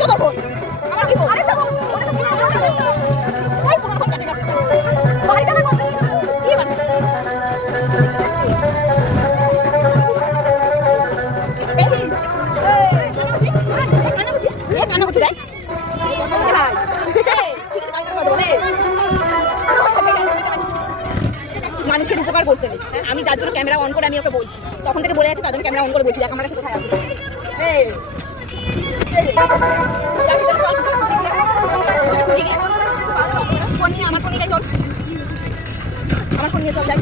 তো দেবো মানুষের উপকার করতে আমি তার জন্য ক্যামেরা অন করে আমি ওকে বলছি। তখন থেকে বলে আছে, তার জন্য ক্যামেরা অন করে বলছি। দেখ, আমার কাছে কোথায় আছে। আমার ফোন নিয়ে চল। আমার ফোন নিয়ে চল যাই।